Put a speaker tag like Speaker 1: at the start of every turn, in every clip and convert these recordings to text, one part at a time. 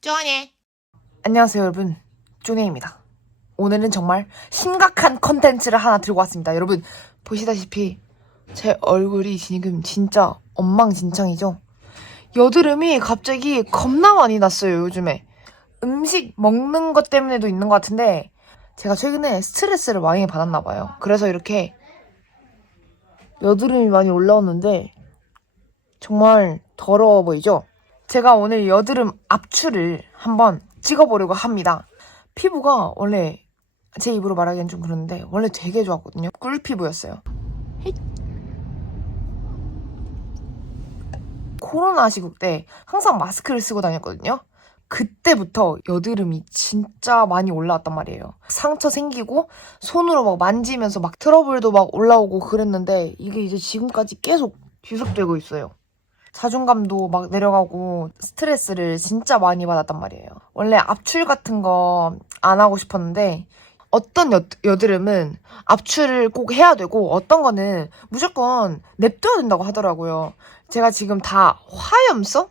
Speaker 1: 쪼네.
Speaker 2: 안녕하세요 여러분. 쪼네입니다. 오늘은 정말 심각한 컨텐츠를 하나 들고 왔습니다. 여러분 보시다시피 제 얼굴이 지금 진짜 엉망진창이죠? 여드름이 갑자기 겁나 많이 났어요 요즘에. 음식 먹는 것 때문에도 있는 것 같은데 제가 최근에 스트레스를 많이 받았나 봐요. 그래서 이렇게 여드름이 많이 올라오는데 정말 더러워 보이죠? 제가 오늘 여드름 압출을 한번 찍어보려고 합니다. 피부가 원래 제 입으로 말하기엔 좀 그런데 원래 되게 좋았거든요. 꿀 피부였어요. 힛. 코로나 시국 때 항상 마스크를 쓰고 다녔거든요. 그때부터 여드름이 진짜 많이 올라왔단 말이에요. 상처 생기고 손으로 막 만지면서 막 트러블도 막 올라오고 그랬는데 이게 이제 지금까지 계속 지속되고 있어요. 자존감도 막 내려가고 스트레스를 진짜 많이 받았단 말이에요. 원래 압출 같은 거 안 하고 싶었는데 어떤 여, 여드름은 압출을 꼭 해야 되고 어떤 거는 무조건 냅둬야 된다고 하더라고요. 제가 지금 다 화염성?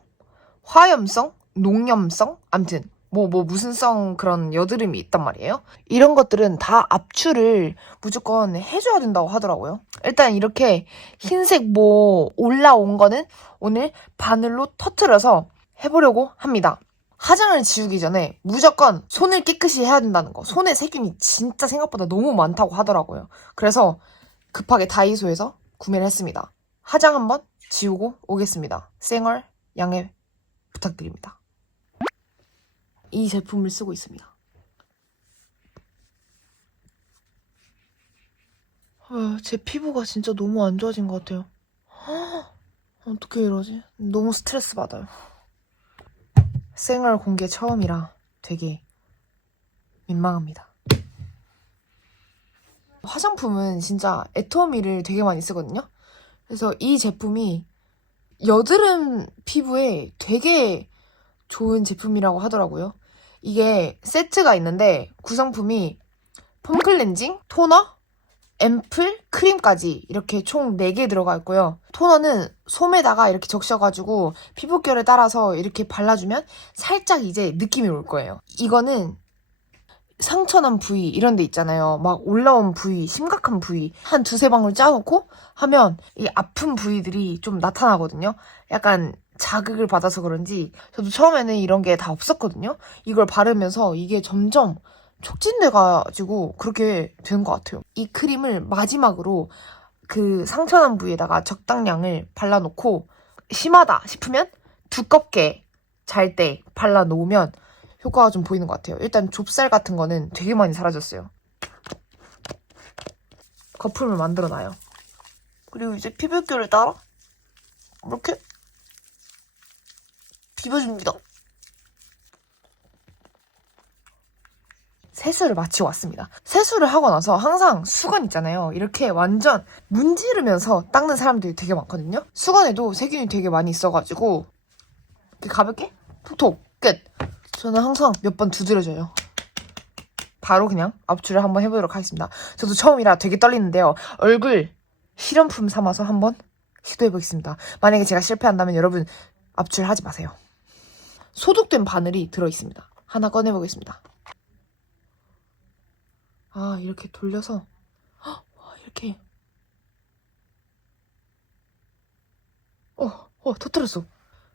Speaker 2: 화염성? 농염성? 암튼 뭐, 뭐, 무슨 성 그런 여드름이 있단 말이에요. 이런 것들은 다 압출을 무조건 해줘야 된다고 하더라고요. 일단 이렇게 흰색 뭐 올라온 거는 오늘 바늘로 터트려서 해보려고 합니다. 화장을 지우기 전에 무조건 손을 깨끗이 해야 된다는 거. 손에 세균이 진짜 생각보다 너무 많다고 하더라고요. 그래서 급하게 다이소에서 구매를 했습니다. 화장 한번 지우고 오겠습니다. 생얼 양해 부탁드립니다. 이 제품을 쓰고 있습니다. 아, 제 피부가 진짜 너무 안 좋아진 것 같아요. 어떻게 이러지? 너무 스트레스 받아요. 생얼 공개 처음이라 되게 민망합니다. 화장품은 진짜 애터미를 되게 많이 쓰거든요. 그래서 이 제품이 여드름 피부에 되게 좋은 제품이라고 하더라고요. 이게 세트가 있는데 구성품이 폼 클렌징, 토너, 앰플, 크림까지 이렇게 총 4개 들어가 있고요. 토너는 솜에다가 이렇게 적셔가지고 피부결에 따라서 이렇게 발라주면 살짝 이제 느낌이 올 거예요. 이거는 상처난 부위 이런 데 있잖아요. 막 올라온 부위, 심각한 부위 한 두세 방울 짜놓고 하면 이 아픈 부위들이 좀 나타나거든요. 약간 자극을 받아서 그런지 저도 처음에는 이런 게 다 없었거든요. 이걸 바르면서 이게 점점 촉진돼가지고 그렇게 된 것 같아요. 이 크림을 마지막으로 그 상처난 부위에다가 적당량을 발라놓고 심하다 싶으면 두껍게 잘 때 발라놓으면 효과가 좀 보이는 것 같아요. 일단 좁쌀 같은 거는 되게 많이 사라졌어요. 거품을 만들어놔요. 그리고 이제 피부결을 따라 이렇게 비벼줍니다. 세수를 마치고 왔습니다. 세수를 하고 나서 항상 수건 있잖아요. 이렇게 완전 문지르면서 닦는 사람들이 되게 많거든요. 수건에도 세균이 되게 많이 있어가지고 이렇게 가볍게 톡톡 끝. 저는 항상 몇 번 두드려줘요. 바로 그냥 압출을 한번 해보도록 하겠습니다. 저도 처음이라 되게 떨리는데요. 얼굴 실험품 삼아서 한번 시도해보겠습니다. 만약에 제가 실패한다면 여러분 압출하지 마세요. 소독된 바늘이 들어있습니다. 하나 꺼내보겠습니다. 아, 이렇게 돌려서, 헉, 와, 이렇게. 어, 어, 터뜨렸어.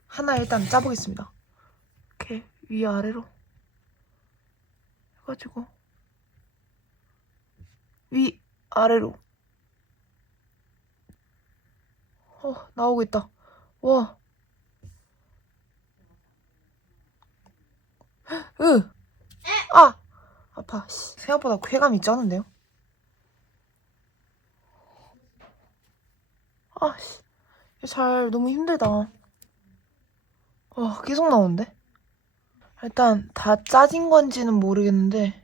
Speaker 2: 하나 일단 짜보겠습니다. 이렇게 위아래로. 해가지고, 위 아래로. 어, 나오고 있다. 와. 으! 아! 아파. 씨, 생각보다 쾌감이 쩌는데요? 아, 씨. 잘, 너무 힘들다. 어, 계속 나오는데? 일단, 다 짜진 건지는 모르겠는데.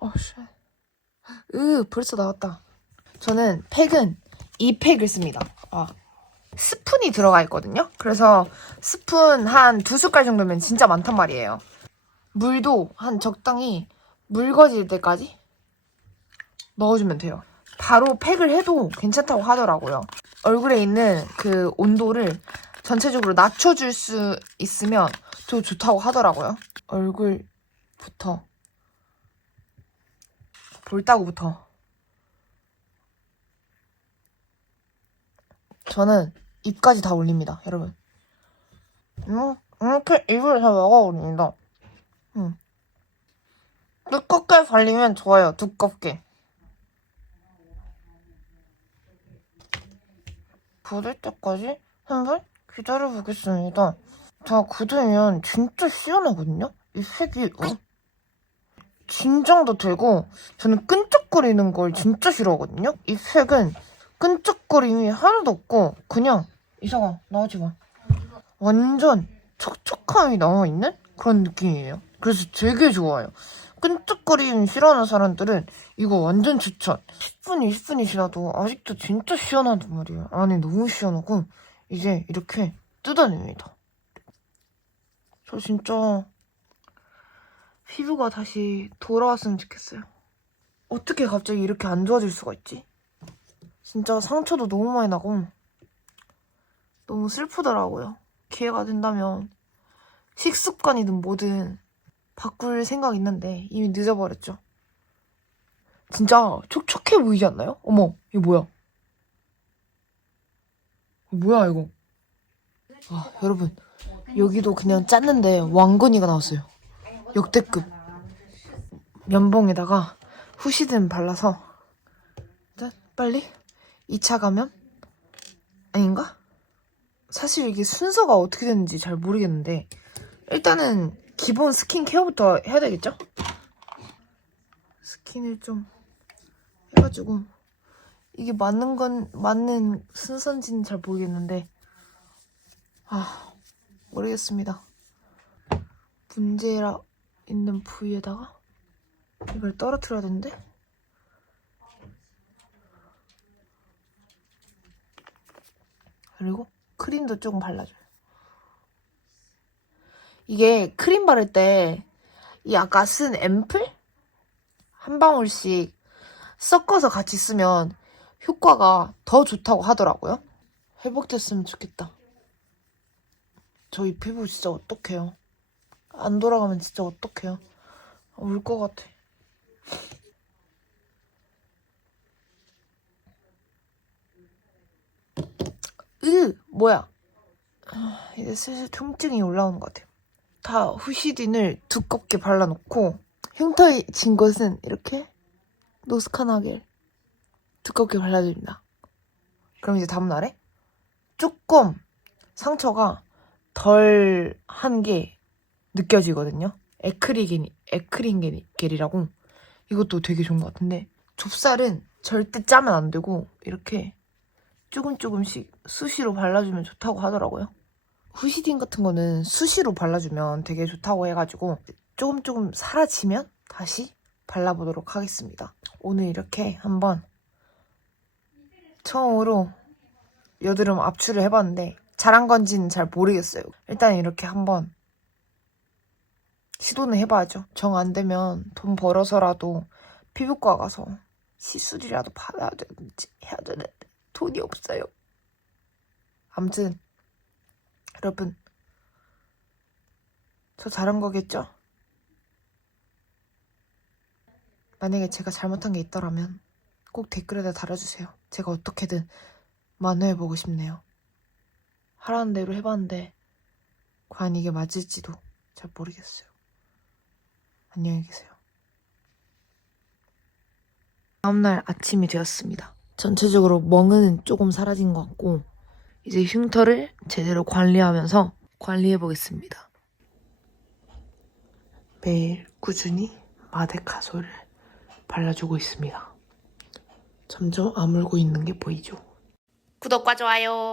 Speaker 2: 어, 씨. 으, 벌써 나왔다. 저는 팩은 이 팩을 씁니다. 아, 스푼이 들어가 있거든요. 그래서 스푼 한 두 숟갈 정도면 진짜 많단 말이에요. 물도 한 적당히 묽어질 때까지 넣어주면 돼요. 바로 팩을 해도 괜찮다고 하더라고요. 얼굴에 있는 그 온도를 전체적으로 낮춰줄 수 있으면 더 좋다고 하더라고요. 얼굴부터 볼따구부터 저는 입까지 다 올립니다, 여러분. 음, 이렇게 입을 다 먹어 올립니다. 음. 두껍게 발리면 좋아요, 두껍게. 굳을 때까지 한 번 기다려 보겠습니다. 자, 굳으면 진짜 시원하거든요? 이 색이, 어? 긴장도 되고, 저는 끈적거리는 걸 진짜 싫어하거든요? 이 색은 끈적거림이 하나도 없고, 그냥, 이상아, 나오지 마. 완전 촉촉함이 남아있는 그런 느낌이에요. 그래서 되게 좋아요. 끈적거림 싫어하는 사람들은 이거 완전 추천. 10분, 20분이 지나도 아직도 진짜 시원하단 말이에요. 안에 너무 시원하고 이제 이렇게 뜯어냅니다. 저 진짜 피부가 다시 돌아왔으면 좋겠어요. 어떻게 갑자기 이렇게 안 좋아질 수가 있지? 진짜 상처도 너무 많이 나고 너무 슬프더라고요. 기회가 된다면 식습관이든 뭐든 바꿀 생각 있는데 이미 늦어버렸죠. 진짜 촉촉해 보이지 않나요? 어머, 이거 뭐야? 뭐야 이거? 아 여러분 여기도 그냥 짰는데 왕건이가 나왔어요. 역대급 면봉에다가 후시딘 발라서 자 빨리 2차 가면 아닌가? 사실 이게 순서가 어떻게 되는지 잘 모르겠는데 일단은 기본 스킨케어부터 해야 되겠죠? 스킨을 좀 해가지고 이게 맞는 건 맞는 순서인지는 잘 모르겠는데 아 모르겠습니다. 문제라 있는 부위에다가 이걸 떨어뜨려야 되는데 그리고 크림도 조금 발라줘요. 이게 크림 바를 때 이 아까 쓴 앰플 한 방울씩 섞어서 같이 쓰면 효과가 더 좋다고 하더라고요. 회복됐으면 좋겠다. 저희 피부 진짜 어떡해요. 안 돌아가면 진짜 어떡해요. 울 것 같아. 으 뭐야. 아, 이제 슬슬 통증이 올라오는 것 같아요. 다 후시딘을 두껍게 발라놓고 흉터에 진 것은 이렇게 노스카나게 두껍게 발라줍니다. 그럼 이제 다음날에 조금 상처가 덜 한 게 느껴지거든요. 에크리겔, 에크린겔이라고 이것도 되게 좋은 것 같은데 좁쌀은 절대 짜면 안 되고 이렇게 조금 조금씩 수시로 발라주면 좋다고 하더라고요. 후시딘 같은 거는 수시로 발라주면 되게 좋다고 해가지고 조금 조금 사라지면 다시 발라보도록 하겠습니다. 오늘 이렇게 한번 처음으로 여드름 압출을 해봤는데 잘한 건지는 잘 모르겠어요. 일단 이렇게 한번 시도는 해봐야죠. 정 안 되면 돈 벌어서라도 피부과 가서 시술이라도 받아야 되는지 해야 되는데 돈이 없어요. 아무튼 여러분 저 잘한 거겠죠? 만약에 제가 잘못한 게 있더라면 꼭 댓글에다 달아주세요. 제가 어떻게든 만회해보고 싶네요. 하라는 대로 해봤는데 과연 이게 맞을지도 잘 모르겠어요. 안녕히 계세요. 다음날 아침이 되었습니다. 전체적으로 멍은 조금 사라진 것 같고 이제 흉터를 제대로 관리하면서 관리해 보겠습니다. 매일 꾸준히 마데카솔을 발라주고 있습니다. 점점 아물고 있는 게 보이죠?
Speaker 1: 구독과 좋아요.